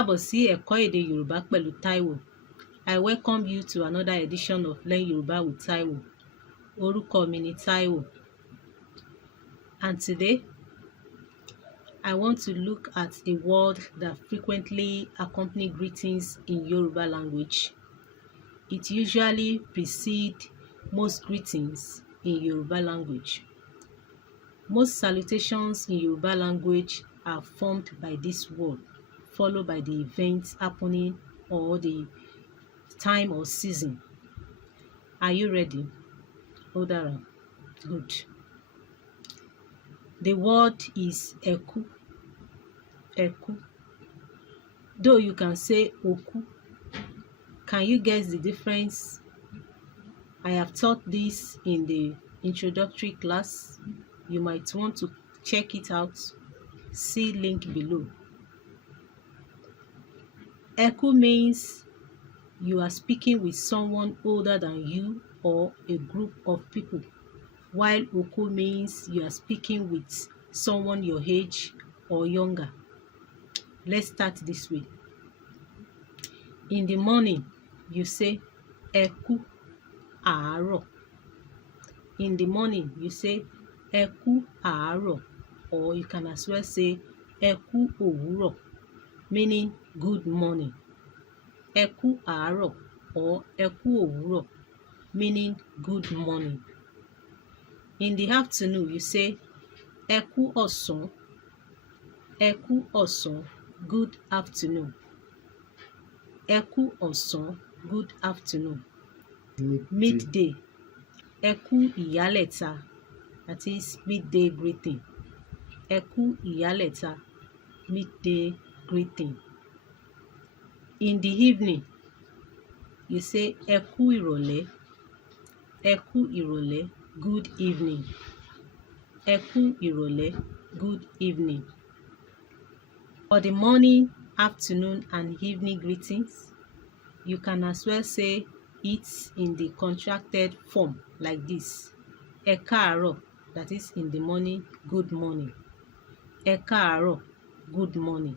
káàbọ̀ sí ẹ̀kọ́ èdè Yorùbá pẹ̀lú Taiwo. I welcome you to another edition of Learn Yoruba with Taiwo. Orúkọ mi ni Taiwo. And today, I want to look at a word that frequently accompany greetings in Yoruba language. It usually precedes most greetings in Yoruba language. Most salutations in Yoruba language are formed by this word, followed by the events happening or the time or season. Are you ready? Hold on. Good. The word is eku. Eku. Though you can say oku. Can you guess the difference? I have taught this in the introductory class. You might want to check it out. See link below. Eku means you are speaking with someone older than you or a group of people, while oku means you are speaking with someone your age or younger. Let's start this way. In the morning, you say eku àárọ̀. In the morning, you say eku àárọ̀, or you can as well say eku òwúrọ̀, meaning good morning. Eku àárọ̀ or eku òwúrọ̀, meaning good morning. In the afternoon, you say eku ọ̀sán. Eku ọ̀sán, good afternoon. Eku ọ̀sán, good afternoon. Midday, eku ìyálẹ̀ta, that is midday greeting. Eku ìyálẹ̀ta, midday greeting. In the evening, you say eku ìrọ̀lẹ́. Eku ìrọ̀lẹ́, good evening. Eku ìrọ̀lẹ́, good evening. For the morning, afternoon, and evening greetings, you can as well say it in the contracted form like this. Ẹ káàárọ̀, that is in the morning, good morning. Ẹ káàárọ̀, good morning.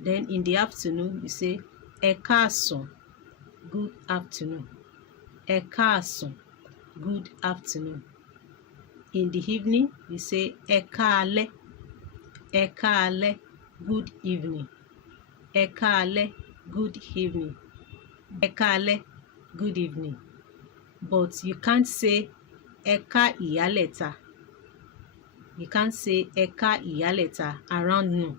Then in the afternoon, you say ẹ káàsán, good afternoon. Ẹ káàsán, good afternoon. In the evening, you say ẹ káalẹ́. Ẹ káalẹ́, good evening. Ẹ káalẹ́, good evening. Ẹ káalẹ́, good evening. But you can't say ẹ ká ìyálẹ̀ta. You can't say ẹ ká ìyálẹ̀ta around noon.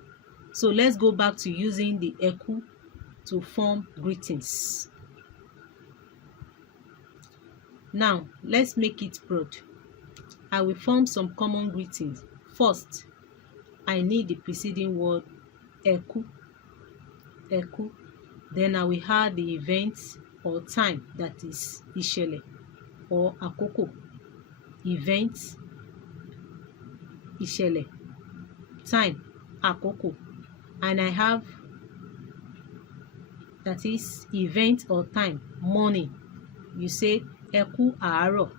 So let's go back to using the eku to form greetings. Now, let's make it broad. I will form some common greetings. First, I need the preceding word eku. Eku. Then I will add the event or time, that is ìṣẹ̀lẹ̀ or àkókò. Event, ìṣẹ̀lẹ̀, time, àkókò. And I have, that is event or time, morning. You say eku àárọ̀.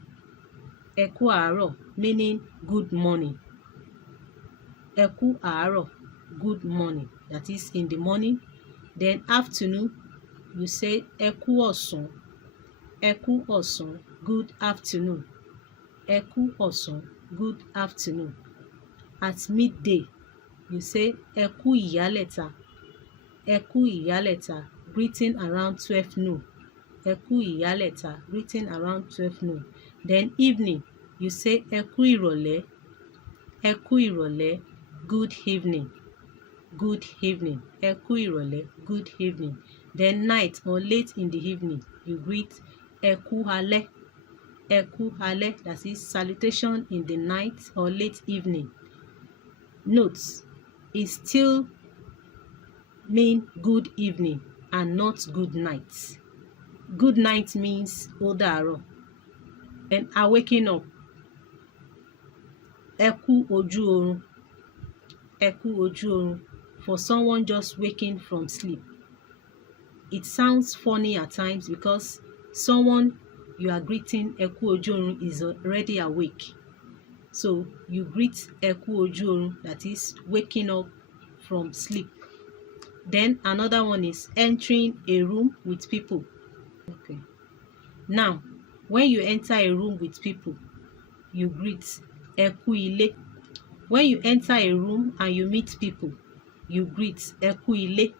Eku àárọ̀, meaning good morning. Eku àárọ̀, good morning, that is in the morning. Then afternoon, you say eku ọ̀sán. Eku ọ̀sán, good afternoon. Eku ọ̀sán, good afternoon. At midday, you say eku ìyálẹ̀ta. Eku ìyálẹ̀ta, greeting around 12 noon. Eku ìyálẹ̀ta, greeting around 12 noon. Then evening, you say eku ìrọ̀lẹ́. Eku ìrọ̀lẹ́, good evening. Good evening. Eku ìrọ̀lẹ́, good evening. Then night or late in the evening, you greet eku alẹ́. Eku alẹ́, that is salutation in the night or late evening. Note, it still mean good evening and not good night. Good night means ó dàárọ̀. And are waking up. Eku ojú oorun. Eku ojú oorun, for someone just waking from sleep. It sounds funny at times because someone you are greeting eku ojú oorun is already awake. So you greet eku ojú oorun, that is waking up from sleep. Then another one is entering a room with people. Okay. Now, when you enter a room with people, you greet ẹ kú ilé. When you enter a room and you meet people, you greet ẹ kú ilé.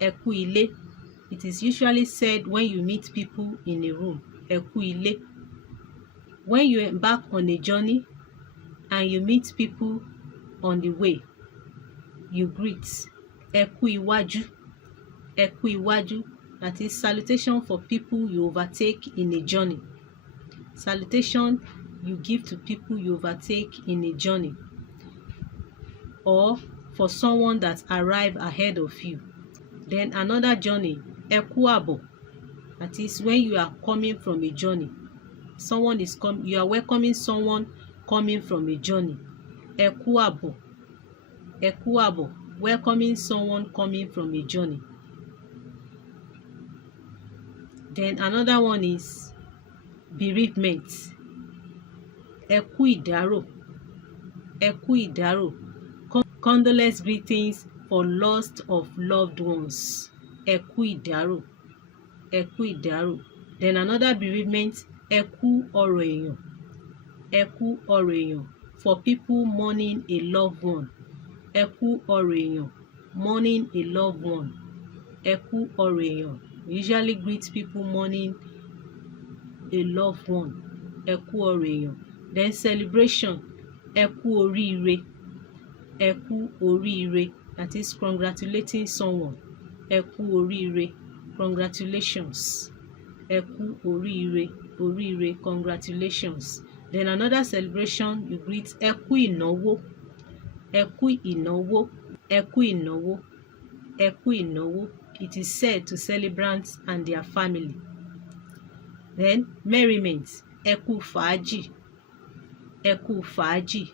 Ẹ kú ilé. It is usually said when you meet people in a room, ẹ kú ilé. When you embark on a journey and you meet people on the way, you greet ẹ kú iwájú. Ẹ kú iwájú. That is salutation for people you overtake in a journey. Salutation you give to people you overtake in a journey, or for someone that arrived ahead of you. Then another journey, ẹ kú àbọ̀. That is when you are coming from a journey. You are welcoming someone coming from a journey. Ẹ kú àbọ̀. Ẹ kú àbọ̀. Welcoming someone coming from a journey. Then another one is bereavement. Ẹ kú ìdárò. Ẹ kú ìdárò. Condolence greetings for loss of loved ones. Ẹ kú ìdárò. Ẹ kú ìdárò. Then another bereavement, ẹ kú ọ̀rọ̀ èèyàn. Ẹ kú ọ̀rọ̀ èèyàn for people mourning a loved one. Ẹ kú ọ̀rọ̀ èèyàn, mourning a loved one. Ẹ kú ọ̀rọ̀ èèyàn. We usually greet people mourning a loved one. Ẹ kú ọ̀rọ̀ èèyàn. Then celebration, ẹ kú oríire. Ẹ kú oríire. That is congratulating someone. Ẹ kú oríire. Congratulations. Ẹ kú oríire. Oríire. Congratulations. Then another celebration, you greet ẹ kú ìnáwó. Ẹ kú ìnáwó. Ẹ kú ìnáwó. Ẹ kú ìnáwó. It is said to celebrants and their family. Then merriment, ẹ kú fàájì. Ẹ kú fàájì.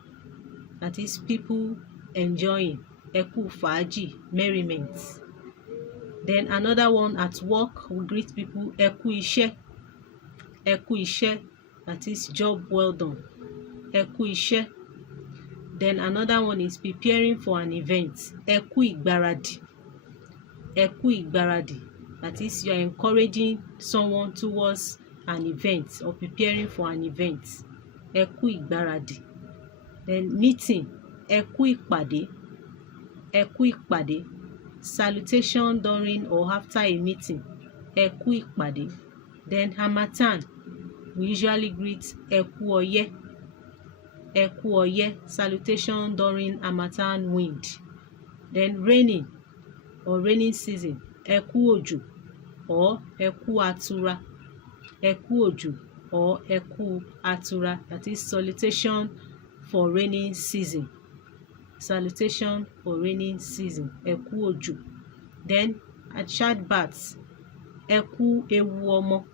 That is people enjoying. Ẹ kú fàájì, merriment. Then another one, at work, we greet people ẹ kú iṣẹ́. Ẹ kú iṣẹ́. That is job well done. Ẹ kú iṣẹ́. Then another one is preparing for an event. Ẹ kú ìgbáradì. Ẹ kú ìgbáradì. That is you are encouraging someone towards an event or preparing for an event. Ẹ kú ìgbáradì. Then meeting, ẹ kú ìpàdé. Ẹ kú ìpàdé. Salutation during or after a meeting. Ẹ kú ìpàdé. Then harmattan, we usually greet ẹ kú ọyẹ́. Ẹ kú ọyẹ́. Salutation during harmattan wind. Then raining or raining season, ẹ kú òjò or ẹ kú àtura. Ẹ kú òjò or ẹ kú àtura. That is salutation for raining season. Salutation for raining season. Ẹ kú òjò. Then at childbirth, ẹ kú ewu ọmọ.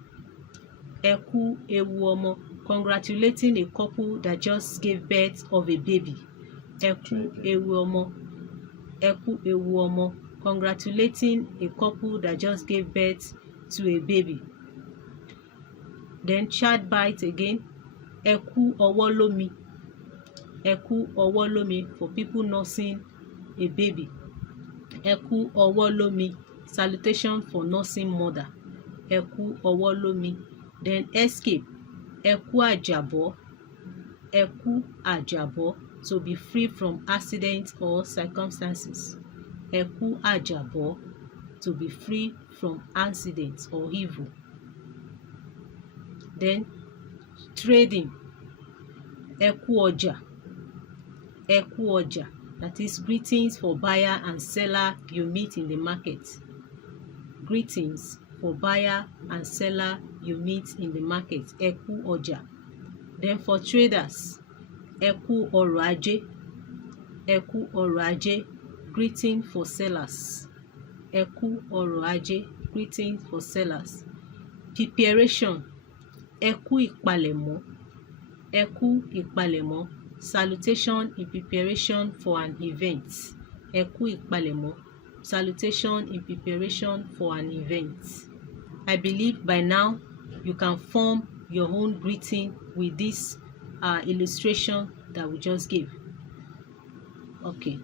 Ẹ kú ewu ọmọ. Congratulating a couple that just gave birth of a baby. Ẹ kú ewu ọmọ. Ẹ kú ewu ọmọ. Congratulating a couple that just gave birth to a baby. Then childbirth again, ẹ kú ọwọ́ lómi. Ẹ kú ọwọ́ lómi for people nursing a baby. Ẹ kú ọwọ́ lómi. Salutation for nursing mother. Ẹ kú ọwọ́ lómi. Then escape, ẹ kú àjàbọ́. Ẹ kú àjàbọ́, to be free from accidents or circumstances. Ẹ kú àjàbọ́, to be free from accidents or evil. Then trading, ẹ kú ọjà. Ẹ kú ọjà. That is greetings for buyer and seller you meet in the market. Greetings for buyer and seller you meet in the market. Ẹ kú ọjà. Then for traders, ẹ kú ọrọ̀ ajé. Ẹ kú ọrọ̀ ajé. Greeting for sellers. Ẹ kú ọrọ̀ ajé. Greeting for sellers. Preparation, ẹ kú ìpalẹ̀mọ́. Ẹ kú ìpalẹ̀mọ́. Salutation in preparation for an event. Ẹ kú ìpalẹ̀mọ́. Salutation in preparation for an event. I believe by now you can form your own greeting with this illustration that we just gave. Okay.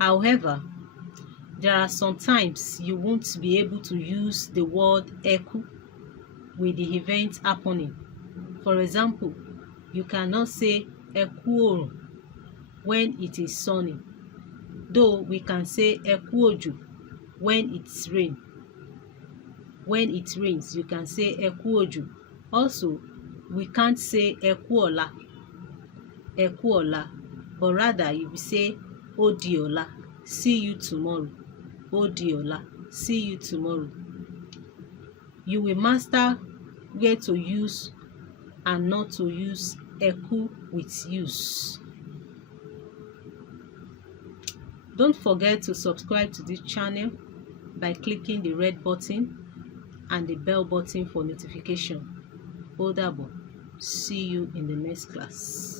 However, there are sometimes you won't be able to use the word eku with the event happening. For example, you cannot say eku orun when it is sunny, though we can say eku ojo when it's rain. When it rains, you can say eku ojo. Also, we can't say eku ola, but rather you will say odi ola, see you tomorrow. Odi ola, see you tomorrow. You will master where to use and not to use eku with use. Don't forget to subscribe to this channel by clicking the red button and the bell button for notification. Ó dàbọ̀. See you in the next class.